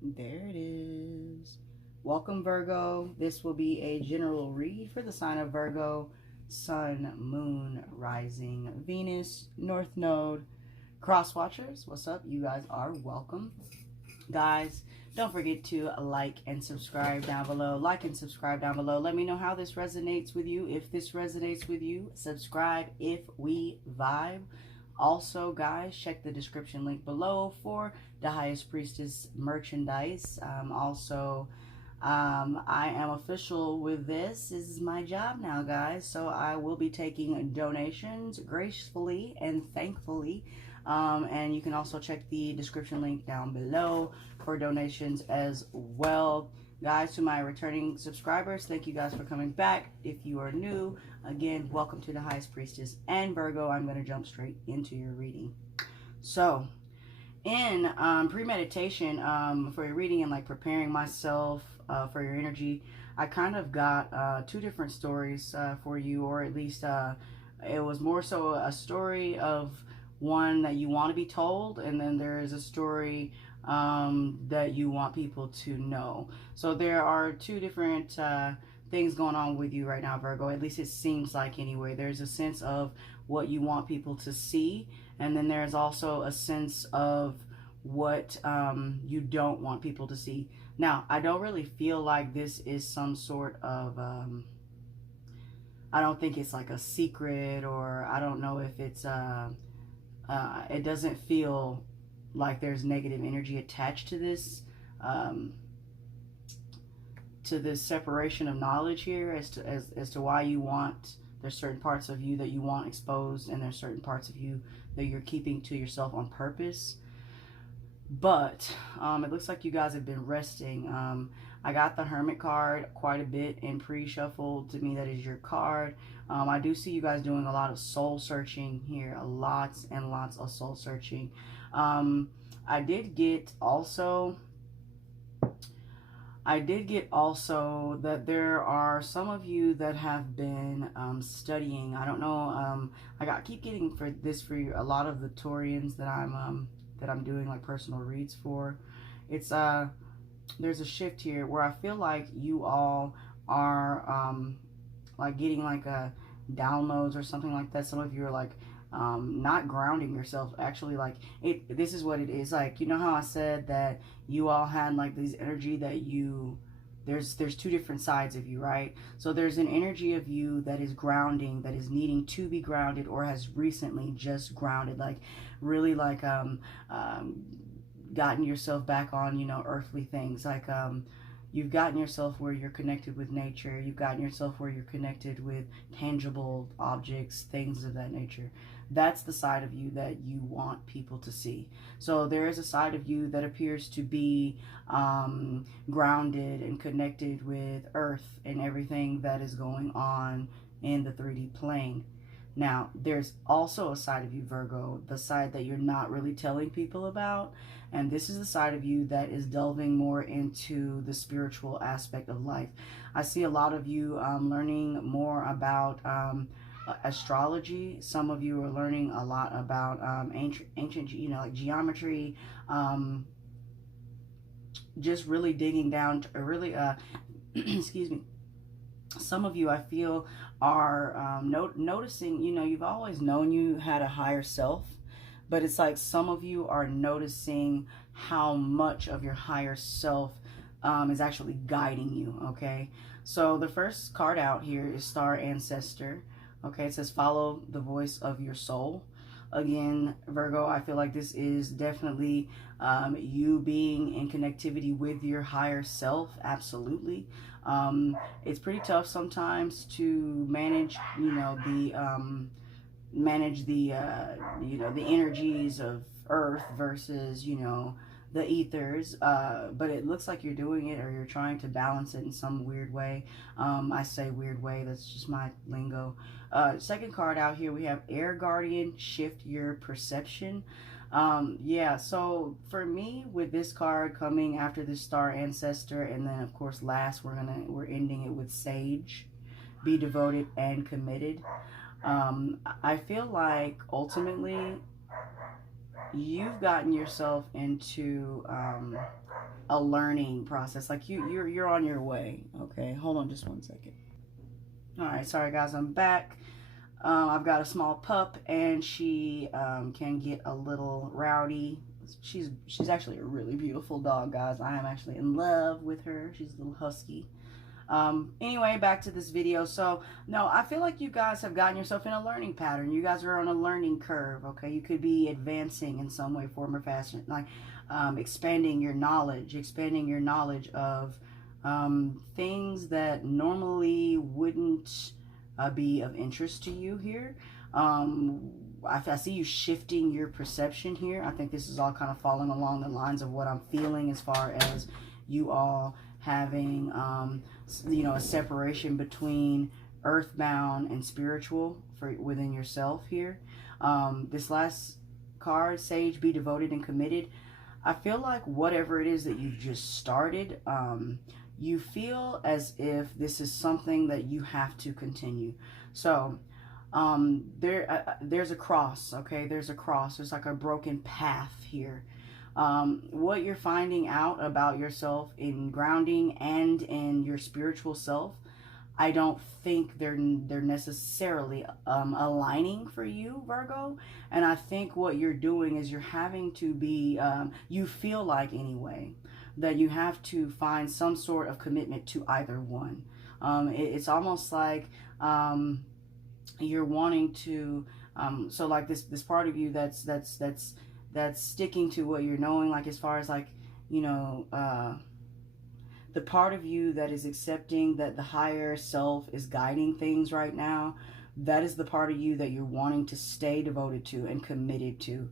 There it is. Welcome, Virgo. This will be a general read for the sign of Virgo. Sun, Moon, Rising, Venus, North Node. Cross Watchers, what's up? You guys are welcome. Guys, don't forget to like and subscribe down below. Like and subscribe down below. Let me know how this resonates with you. If this resonates with you, subscribe if we vibe. Also, guys, check the description link below for the Highest Priestess merchandise. I am official with this. This is my job now, guys. So I will be taking donations gracefully and thankfully. And you can also check the description link down below for donations as well. Guys, to my returning subscribers, thank you guys for coming back. If you are new, again, welcome to the Highest Priestess and Virgo. I'm going to jump straight into your reading. So, in premeditation for your reading and like preparing myself for your energy, I kind of got two different stories for you, or at least it was more so a story of one that you want to be told, and then there is a story that you want people to know. So there are two different things going on with you right now, Virgo. At least it seems like anyway. There's a sense of what you want people to see, and then there's also a sense of what you don't want people to see. Now, I don't really feel like this is some sort of I don't think it's like a secret, or I don't know if it's it doesn't feel like there's negative energy attached to this separation of knowledge here, as to why you want, there's certain parts of you that you want exposed, and there's certain parts of you that you're keeping to yourself on purpose. But it looks like you guys have been resting. I got the Hermit card quite a bit in pre-shuffle. To me, that is your card. I do see you guys doing a lot of soul searching here. Lots and lots of soul searching. I did get also that there are some of you that have been studying. I don't know. Keep getting for a lot of the Taurians that I'm doing like personal reads for. It's there's a shift here where I feel like you all are like getting like a downloads or something like that. Some of you are like not grounding yourself. Actually, like this is what it is. Like, you know how I said that you all had like these energy that there's two different sides of you, right? So there's an energy of you that is grounding, that is needing to be grounded, or has recently just grounded, like really like gotten yourself back on, earthly things. Like you've gotten yourself where you're connected with nature. You've gotten yourself where you're connected with tangible objects, things of that nature. That's the side of you that you want people to see. So there is a side of you that appears to be grounded and connected with earth and everything that is going on in the 3D plane. Now, there's also a side of you, Virgo, the side that you're not really telling people about. And this is the side of you that is delving more into the spiritual aspect of life. I see a lot of you learning more about astrology. Some of you are learning a lot about ancient, like geometry. Just really digging down to really, excuse me. Some of you, I feel, are noticing, you've always known you had a higher self, but it's like some of you are noticing how much of your higher self is actually guiding you, okay? So the first card out here is Star Ancestor, okay? It says follow the voice of your soul. Again, Virgo, I feel like this is definitely you being in connectivity with your higher self, absolutely. It's pretty tough sometimes to manage, the energies of Earth versus, the ethers. But it looks like you're doing it, or you're trying to balance it in some weird way. I say weird way, that's just my lingo. Second card out here, we have Air Guardian, shift your perception. Yeah, so for me, with this card coming after this Star Ancestor, and then of course last we're ending it with Sage, be devoted and committed. I feel like ultimately you've gotten yourself into a learning process. Like you're on your way. Okay, hold on just one second. All right, sorry guys, I'm back. I've got a small pup, and she can get a little rowdy. She's actually a really beautiful dog, guys. I am actually in love with her. She's a little husky. Anyway, back to this video. So, no, I feel like you guys have gotten yourself in a learning pattern. You guys are on a learning curve, okay? You could be advancing in some way, form, or fashion. Like, expanding your knowledge of things that normally wouldn't be of interest to you here. I see you shifting your perception here. I think this is all kind of falling along the lines of what I'm feeling as far as you all having, a separation between earthbound and spiritual within yourself here. This last card, Sage, be devoted and committed. I feel like whatever it is that you've just started, you feel as if this is something that you have to continue. So there's a cross, okay? There's a cross. There's like a broken path here. What you're finding out about yourself in grounding and in your spiritual self, I don't think they're necessarily aligning for you, Virgo. And I think what you're doing is you're having to be, you feel like anyway, that you have to find some sort of commitment to either one. It's almost like you're wanting to, so like this part of you that's sticking to what you're knowing, like as far as like, the part of you that is accepting that the higher self is guiding things right now, that is the part of you that you're wanting to stay devoted to and committed to.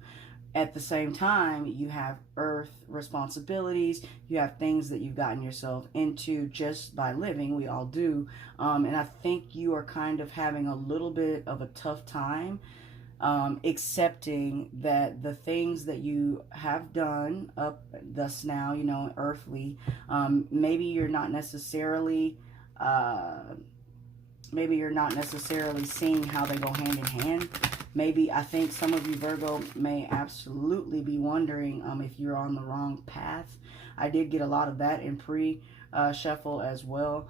At the same time, you have earth responsibilities, you have things that you've gotten yourself into just by living. We all do. And I think you are kind of having a little bit of a tough time accepting that the things that you have done up thus now, earthly, maybe you're not necessarily seeing how they go hand in hand. Maybe I think some of you, Virgo, may absolutely be wondering if you're on the wrong path. I did get a lot of that in pre-shuffle as well.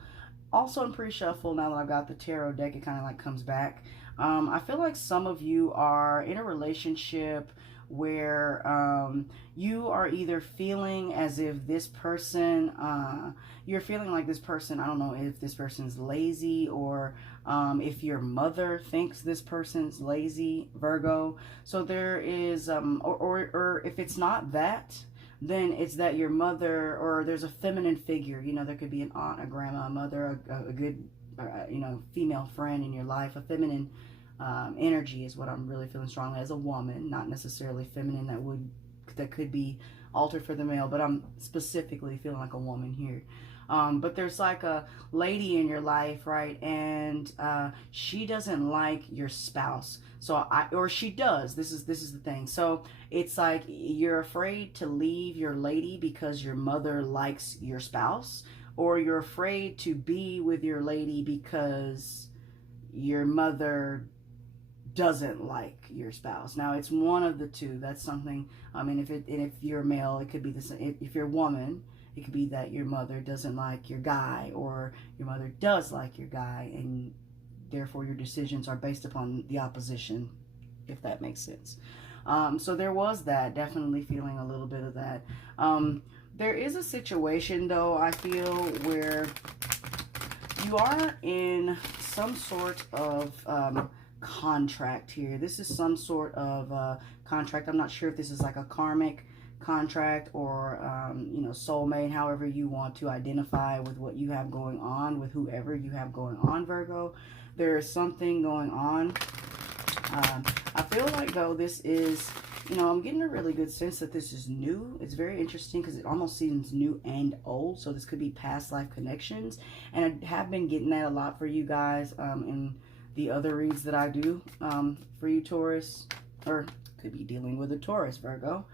Also in pre-shuffle, now that I've got the tarot deck, it kind of like comes back. I feel like some of you are in a relationship where you are either feeling as if this person, you're feeling like this person, I don't know if this person's lazy, or if your mother thinks this person's lazy, Virgo. So there is, or if it's not that, then it's that your mother, or there's a feminine figure, there could be an aunt, a grandma, a mother, a good, female friend in your life. A feminine energy is what I'm really feeling strongly as a woman, not necessarily feminine that could be altered for the male, but I'm specifically feeling like a woman here. But there's like a lady in your life, right? And she doesn't like your spouse. So or she does. This is the thing. So it's like you're afraid to leave your lady because your mother likes your spouse, or you're afraid to be with your lady because your mother doesn't like your spouse. Now it's one of the two. That's something. I mean, if you're male, it could be the same. If you're a woman, it could be that your mother doesn't like your guy, or your mother does like your guy, and therefore your decisions are based upon the opposition, if that makes sense. So there was that, definitely feeling a little bit of that. There is a situation, though, I feel, where you are in some sort of contract here. This is some sort of contract. I'm not sure if this is like a karmic contract or soulmate, however you want to identify with what you have going on with whoever you have going on, Virgo. There is something going on. I feel like, though, this is, I'm getting a really good sense that this is new. It's very interesting because it almost seems new and old. So this could be past life connections. And I have been getting that a lot for you guys in the other reads that I do for you, Taurus, or could be dealing with a Taurus, Virgo.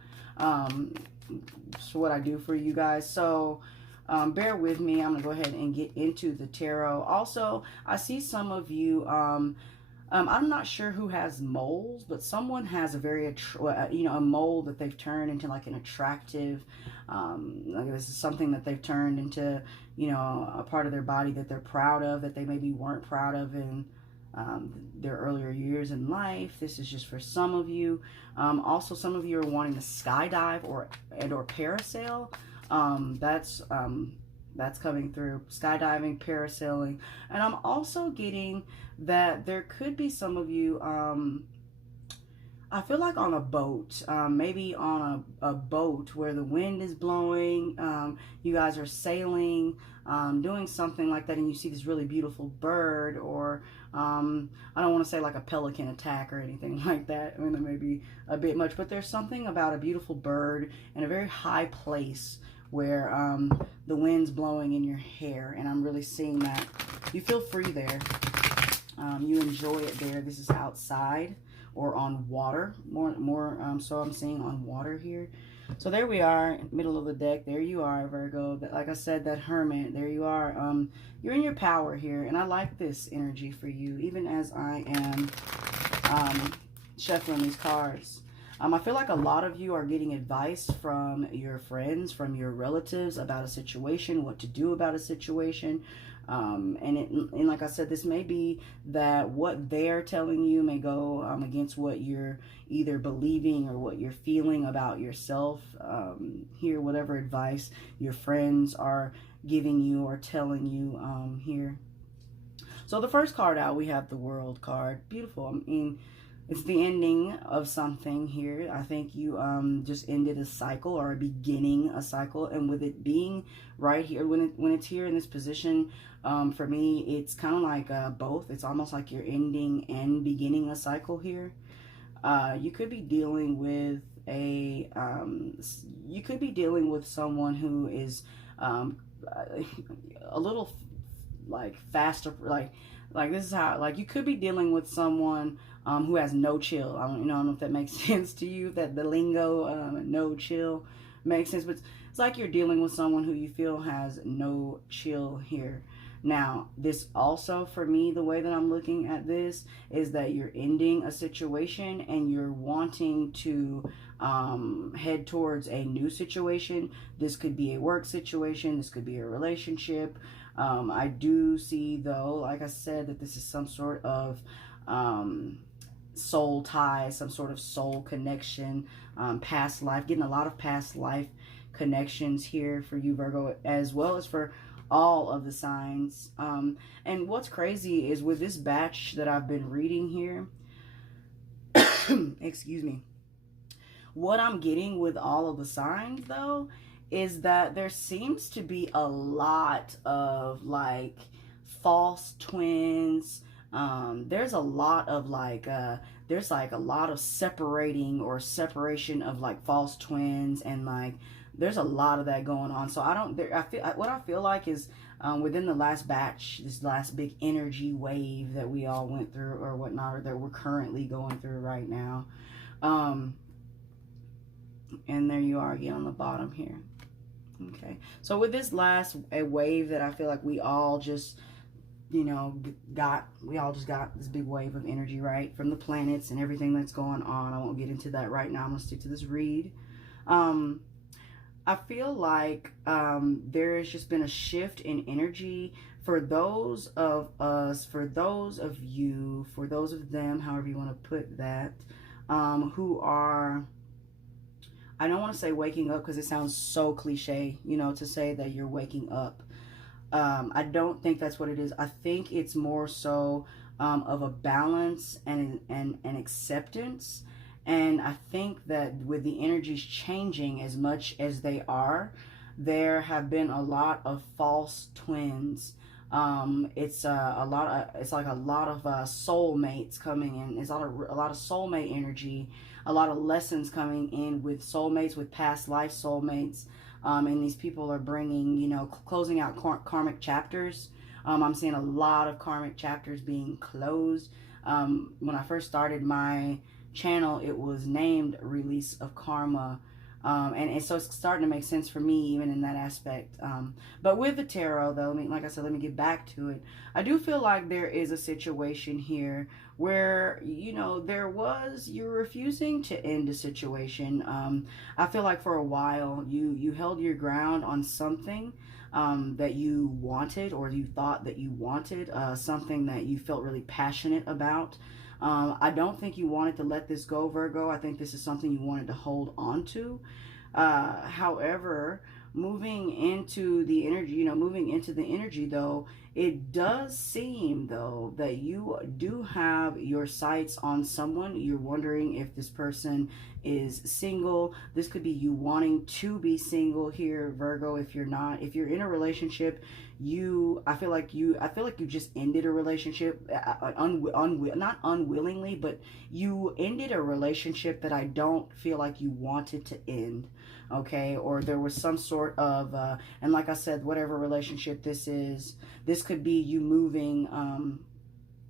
So what I do for you guys. So bear with me. I'm going to go ahead and get into the tarot. Also, I see some of you I'm not sure who has moles, but someone has a very, a mole that they've turned into like an attractive, like this is something that they've turned into, a part of their body that they're proud of, that they maybe weren't proud of in their earlier years in life. This is just for some of you. Also, some of you are wanting to skydive or parasail. That's coming through. Skydiving, parasailing. And I'm also getting that there could be some of you, I feel like on a boat, maybe on a boat where the wind is blowing, you guys are sailing, doing something like that, and you see this really beautiful bird, or I don't want to say like a pelican attack or anything like that. I mean, that may be a bit much, but there's something about a beautiful bird in a very high place where the wind's blowing in your hair, and I'm really seeing that. You feel free there. You enjoy it there. This is outside or on water. So I'm seeing on water here. So there we are, middle of the deck. There you are, Virgo. Like I said, that Hermit. There you are. You're in your power here, and I like this energy for you, even as I am shuffling these cards. I feel like a lot of you are getting advice from your friends, from your relatives about a situation, what to do about a situation. And like I said, this may be that what they're telling you may go against what you're either believing or what you're feeling about yourself. Here, whatever advice your friends are giving you or telling you here. So the first card out, we have the World card. Beautiful. I mean, it's the ending of something here. I think you just ended a cycle or beginning a cycle. And with it being right here, when it's here in this position, for me, it's kind of like both. It's almost like you're ending and beginning a cycle here. You could be dealing with someone who is a little like faster, like this is how, like you could be dealing with someone who has no chill. I don't know if that makes sense to you, that the lingo, no chill makes sense, but it's like you're dealing with someone who you feel has no chill here. Now, this also, for me, the way that I'm looking at this is that you're ending a situation and you're wanting to head towards a new situation. This could be a work situation. This could be a relationship. I do see, though, like I said, that this is some sort of soul tie, some sort of soul connection, past life, getting a lot of past life connections here for you, Virgo, as well as for all of the signs. And what's crazy is with this batch that I've been reading here, excuse me, what I'm getting with all of the signs, though, is that there seems to be a lot of like false twins. There's a lot of like there's like a lot of separation of like false twins, and like there's a lot of that going on. So what I feel like is within the last batch, this last big energy wave that we all went through or whatnot, or that we're currently going through right now. And there you are again on the bottom here. Okay, so with this last wave that I feel like we all just, we all just got this big wave of energy, right, from the planets and everything that's going on. I won't get into that right now. I'm gonna stick to this read. I feel like there has just been a shift in energy for those of us, for those of you, for those of them, however you want to put that, who are, I don't want to say waking up because it sounds so cliche, to say that you're waking up. I don't think that's what it is. I think it's more so of a balance and acceptance. And I think that with the energies changing as much as they are, there have been a lot of false twins. It's like a lot of soulmates coming in. It's a lot of soulmate energy, a lot of lessons coming in with soulmates, with past life soulmates. And these people are bringing, closing out karmic chapters. I'm seeing a lot of karmic chapters being closed. When I first started my channel, it was named Release of Karma. And so it's starting to make sense for me even in that aspect. But with the tarot, though, I mean, like I said, let me get back to it. I do feel like there is a situation here where, you know, you're refusing to end a situation. I feel like for a while you held your ground on something that you wanted, or you thought that you wanted, something that you felt really passionate about. I don't think you wanted to let this go, Virgo. I think this is something you wanted to hold on to. However, moving into the energy, though, it does seem, though, that you do have your sights on someone. You're wondering if this person is single. This could be you wanting to be single here, Virgo. If you're not, if you're in a relationship, I feel like you just ended a relationship, not unwillingly, but you ended a relationship that I don't feel like you wanted to end. Okay, or there was some sort of and like I said, whatever relationship this is, this could be you moving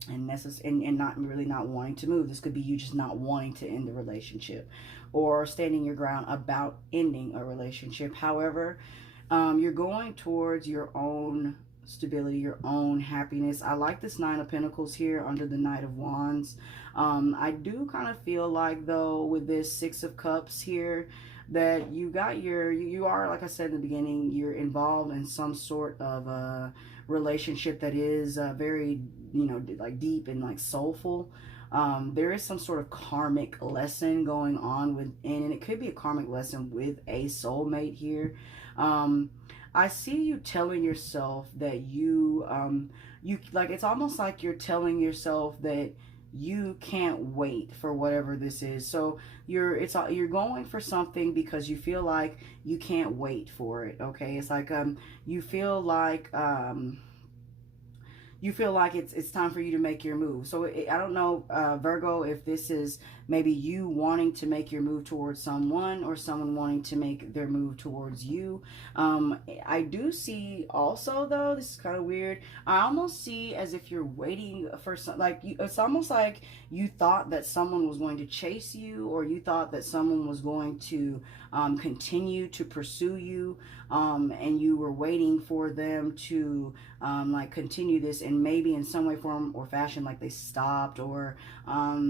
and not really not wanting to move. This could be you just not wanting to end the relationship, or standing your ground about ending a relationship. However, you're going towards your own stability, your own happiness. I like this Nine of Pentacles here under the Knight of Wands. I do kind of feel like, though, with this Six of Cups here, that you are, like I said in the beginning, you're involved in some sort of a relationship that is very, you know, like deep and like soulful. There is some sort of karmic lesson going on within, and it could be a karmic lesson with a soulmate here. I see you telling yourself that you like, it's almost like you're telling yourself that you can't wait for whatever this is. So you're going for something because you feel like you can't wait for it. Okay, it's like you feel like it's time for you to make your move. So I don't know, Virgo, if this is maybe you wanting to make your move towards someone, or someone wanting to make their move towards you. I do see also, though, this is kind of weird, I almost see as if you're waiting for it's almost like you thought that someone was going to chase you, or you thought that someone was going to continue to pursue you, and you were waiting for them to like continue this, and maybe in some way, form, or fashion, like they stopped, or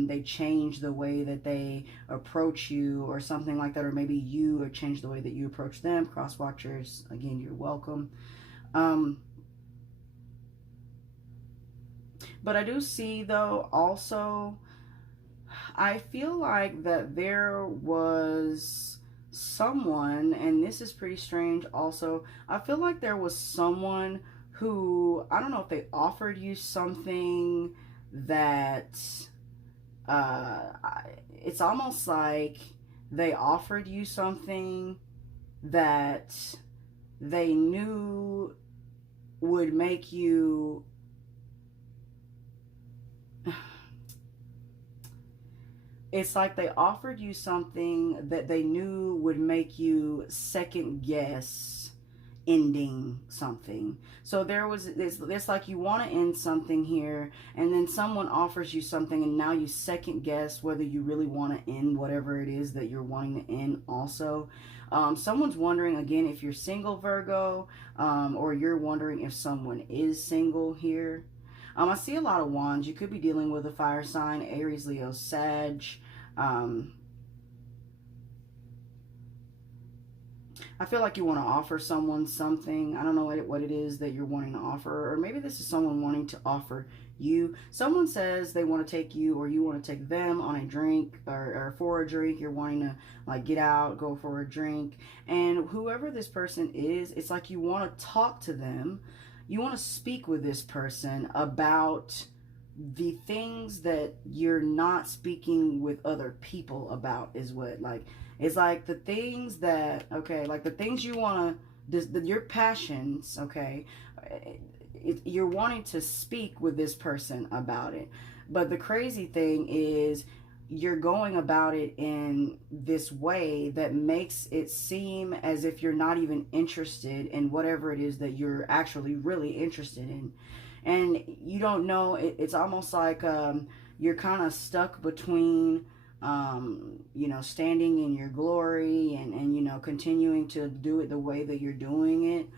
they changed the way that they approach you, or something like that, or maybe you changed the way that you approach them. Cross watchers, again, you're welcome. But I do see, though, also, I feel like that there was someone, and this is pretty strange also, I feel like there was someone who, I don't know if they offered you something that, it's almost like they offered you something that they knew would make you, it's like they offered you something that they knew would make you second guess ending something. So it's like you want to end something here, and then someone offers you something, and now you second guess whether you really want to end whatever it is that you're wanting to end also. Someone's wondering, again, if you're single, Virgo, or you're wondering if someone is single here. I see a lot of wands. You could be dealing with a fire sign, Aries, Leo, Sag. I feel like you want to offer someone something. I don't know what it is that you're wanting to offer. Or maybe this is someone wanting to offer you. Someone says they want to take you, or you want to take them on a drink, or for a drink. You're wanting to like get out, go for a drink. And whoever this person is, it's like you want to talk to them. You want to speak with this person about the things that you're not speaking with other people about, is what, like, it's like the things that, okay, like the things you want to, your passions, okay, you're wanting to speak with this person about it. But the crazy thing is, you're going about it in this way that makes it seem as if you're not even interested in whatever it is that you're actually really interested in. And you don't know, it's almost like you're kind of stuck between you know, standing in your glory, and, you know, continuing to do it the way that you're doing it.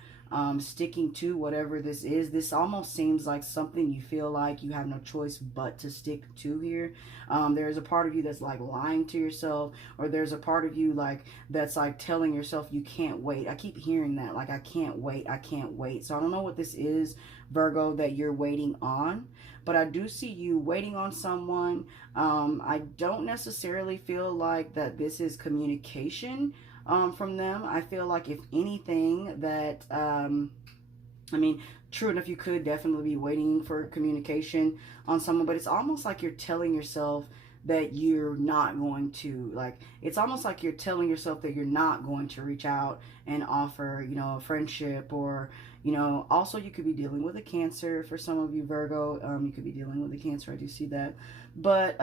Sticking to whatever this is. This almost seems like something you feel like you have no choice but to stick to here. There's a part of you that's like lying to yourself, or there's a part of you like that's like telling yourself you can't wait. I keep hearing that, like, I can't wait, I can't wait. So I don't know what this is, Virgo, that you're waiting on, but I do see you waiting on someone. I don't necessarily feel like that this is communication from them. I feel like, if anything, that I mean, true enough, you could definitely be waiting for communication on someone, but it's almost like you're telling yourself that you're not going to, like, it's almost like you're telling yourself that you're not going to reach out and offer, you know, a friendship, or, you know, also you could be dealing with a Cancer for some of you, Virgo. You could be dealing with a Cancer. I do see that. But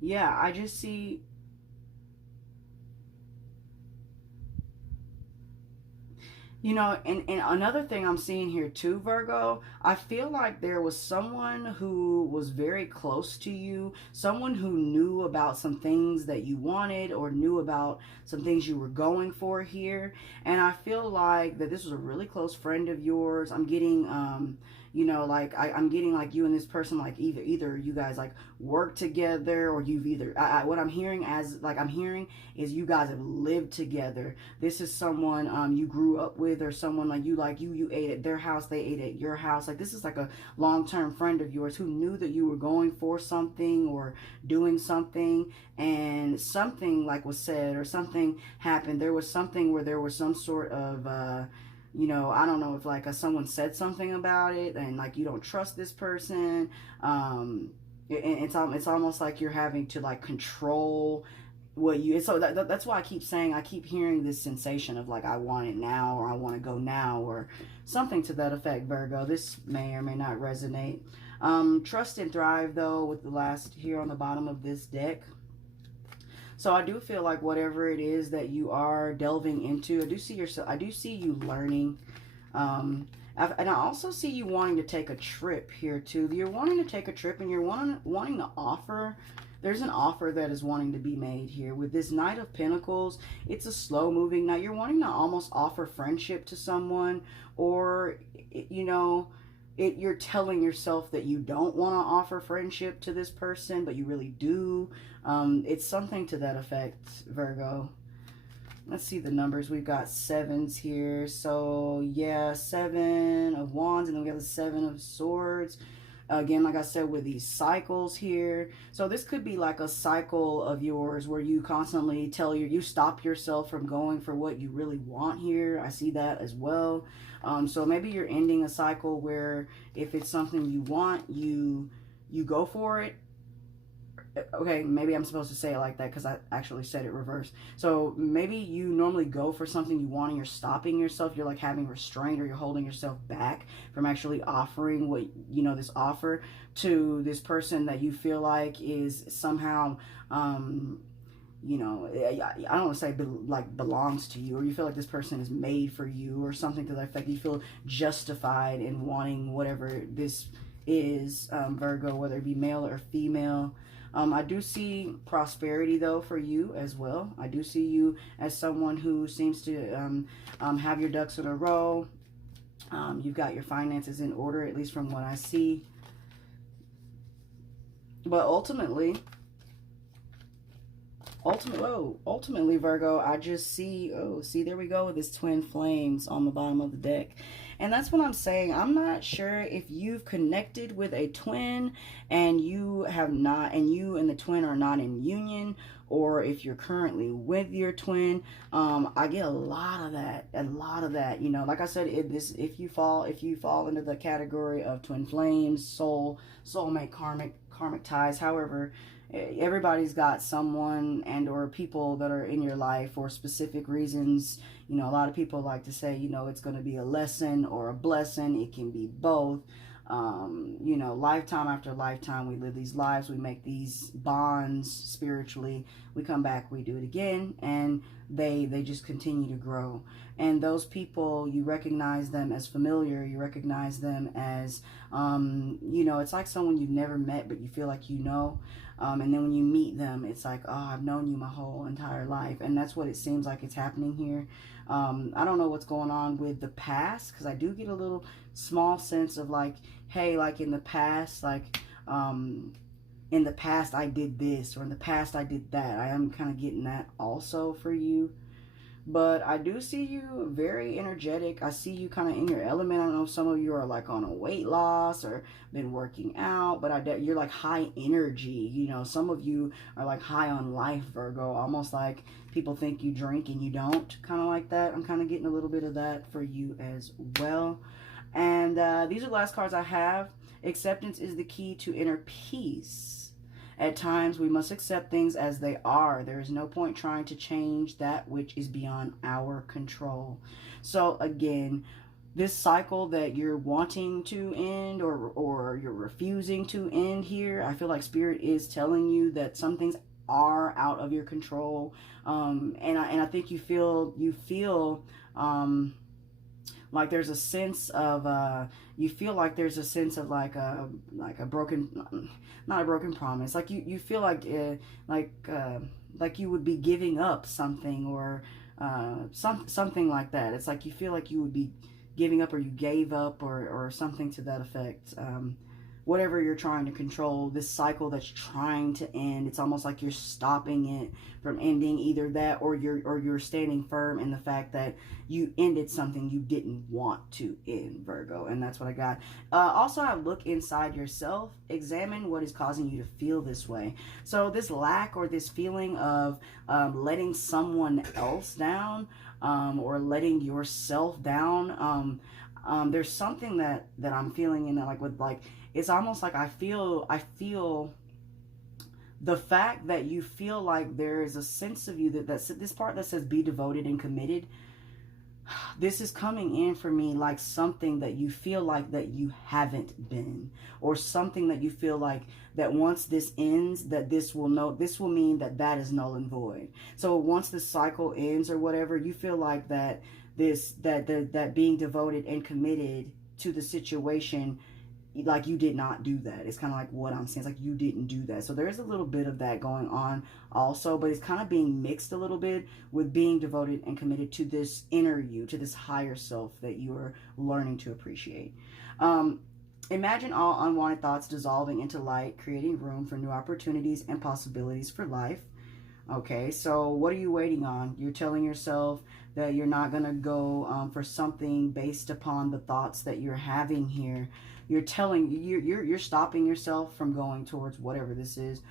yeah, I just see, you know, and another thing I'm seeing here too, Virgo, I feel like there was someone who was very close to you, someone who knew about some things that you wanted, or knew about some things you were going for here. And I feel like that this was a really close friend of yours. I'm getting, you know, like, I'm getting like you and this person, like, either you guys like work together, or you've either, what I'm hearing, as like, I'm hearing is you guys have lived together. This is someone you grew up with, or someone like you ate at their house, they ate at your house. Like, this is like a long-term friend of yours who knew that you were going for something or doing something, and something like was said, or something happened. There was something where there was some sort of you know, I don't know if like someone said something about it, and like you don't trust this person. It's almost like you're having to like control what you, so that's why I keep saying, I keep hearing this sensation of like, I want it now, or I want to go now, or something to that effect, Virgo. This may or may not resonate. Trust and thrive, though, with the last here on the bottom of this deck. So I do feel like whatever it is that you are delving into, I do see you learning. And I also see you wanting to take a trip here too. You're wanting to take a trip, and you're wanting to offer. There's an offer that is wanting to be made here. With this Knight of Pentacles, it's a slow moving night. You're wanting to almost offer friendship to someone, or, you know, you're telling yourself that you don't want to offer friendship to this person, but you really do. It's something to that effect, Virgo. Let's see the numbers. We've got sevens here. So, yeah, 7 of Wands, and then we have the 7 of Swords. Again, like I said, with these cycles here. So this could be like a cycle of yours where you constantly you stop yourself from going for what you really want here. I see that as well. So maybe you're ending a cycle where if it's something you want, you go for it. Okay, maybe I'm supposed to say it like that because I actually said it reversed. So maybe you normally go for something you want, and you're stopping yourself. You're like having restraint, or you're holding yourself back from actually offering what, you know, this offer to this person that you feel like is somehow, you know, I don't want to say like belongs to you, or you feel like this person is made for you, or something to that effect. You feel justified in wanting whatever this is, Virgo, whether it be male or female. I do see prosperity, though, for you as well. I do see you as someone who seems to have your ducks in a row. You've got your finances in order, at least from what I see. But ultimately, Virgo, I just see, there we go with this twin flames on the bottom of the deck. And that's what I'm saying. I'm not sure if you've connected with a twin and you have not, and you and the twin are not in union, or if you're currently with your twin. I get a lot of that, you know. Like I said, if you fall into the category of twin flames, soulmate, karmic ties, however, everybody's got someone and or people that are in your life for specific reasons. You know, a lot of people like to say, you know, it's going to be a lesson or a blessing. It can be both. You know, lifetime after lifetime, we live these lives, we make these bonds spiritually, we come back, we do it again, and they just continue to grow. And those people, you recognize them as familiar, you recognize them as, you know, it's like someone you've never met, but you feel like you know. And then when you meet them, it's like, oh, I've known you my whole entire life. And that's what it seems like it's happening here. I don't know what's going on with the past, because I do get a little small sense of like, hey, like in the past, like, in the past I did this, or in the past I did that. I am kind of getting that also for you. But I do see you very energetic. I see you kind of in your element. I don't know if some of you are like on a weight loss or been working out, but you're like high energy. You know, some of you are like high on life, Virgo, almost like people think you drink and you don't, kind of like that. I'm kind of getting a little bit of that for you as well. And these are the last cards I have. Acceptance is the key to inner peace. At times, we must accept things as they are. There is no point trying to change that which is beyond our control. So again, this cycle that you're wanting to end, or you're refusing to end here, I feel like Spirit is telling you that some things are out of your control. And I think you feel like there's a sense of you feel like there's a sense of like a broken, not a broken promise, like you feel like you would be giving up something, or something like that. It's like you feel like you would be giving up, or you gave up, or something to that effect. Whatever you're trying to control, this cycle that's trying to end, it's almost like you're stopping it from ending. Either that, or you're standing firm in the fact that you ended something you didn't want to end, Virgo. And that's what I got. Also, I look inside yourself. Examine what is causing you to feel this way. So this lack, or this feeling of letting someone else down, or letting yourself down, there's something that I'm feeling in that, like with like, it's almost like I feel the fact that you feel like there is a sense of you that's this part that says be devoted and committed. This is coming in for me like something that you feel like that you haven't been, or something that you feel like that once this ends, that this will mean that is null and void. So once the cycle ends or whatever, you feel like that that being devoted and committed to the situation, like you did not do that. It's kind of like what I'm saying. It's like you didn't do that. So there's a little bit of that going on also, but it's kind of being mixed a little bit with being devoted and committed to this inner you, to this higher self that you are learning to appreciate. Imagine all unwanted thoughts dissolving into light, creating room for new opportunities and possibilities for life. Okay, so what are you waiting on? You're telling yourself that you're not going to go for something based upon the thoughts that you're having here. You're stopping yourself from going towards whatever this is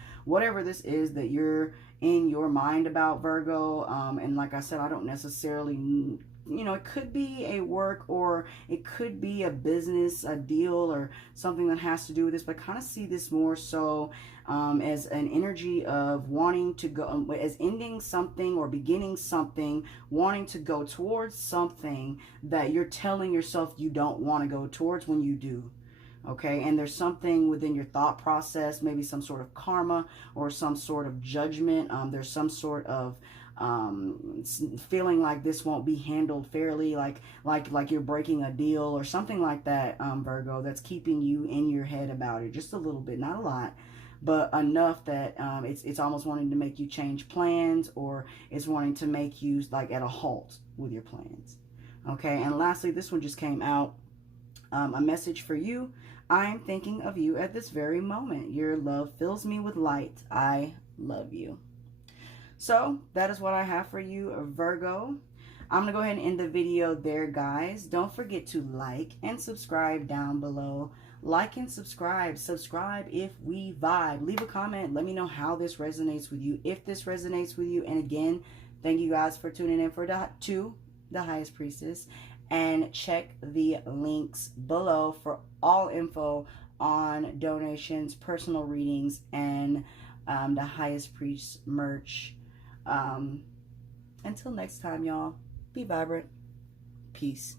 that you're in your mind about, Virgo. And like I said, I don't necessarily, you know, it could be a work, or it could be a business, a deal, or something that has to do with this, but I kind of see this more so as an energy of wanting to go, as ending something or beginning something, wanting to go towards something that you're telling yourself you don't want to go towards when you do. Okay, and there's something within your thought process, maybe some sort of karma or some sort of judgment. There's some sort of feeling like this won't be handled fairly, like you're breaking a deal or something like that, Virgo, that's keeping you in your head about it just a little bit, not a lot, but enough that it's almost wanting to make you change plans, or it's wanting to make you like at a halt with your plans. Okay, and lastly, this one just came out. A message for you. I am thinking of you at this very moment. Your love fills me with light. I love you. So that is what I have for you, Virgo. I'm going to go ahead and end the video there, guys. Don't forget to like and subscribe down below. Like and subscribe. Subscribe if we vibe. Leave a comment. Let me know how this resonates with you, if this resonates with you. And again, thank you guys for tuning in to the Highest Priestess. And check the links below for all info on donations, personal readings, and the Highest Priest merch. Until next time, y'all, be vibrant. Peace.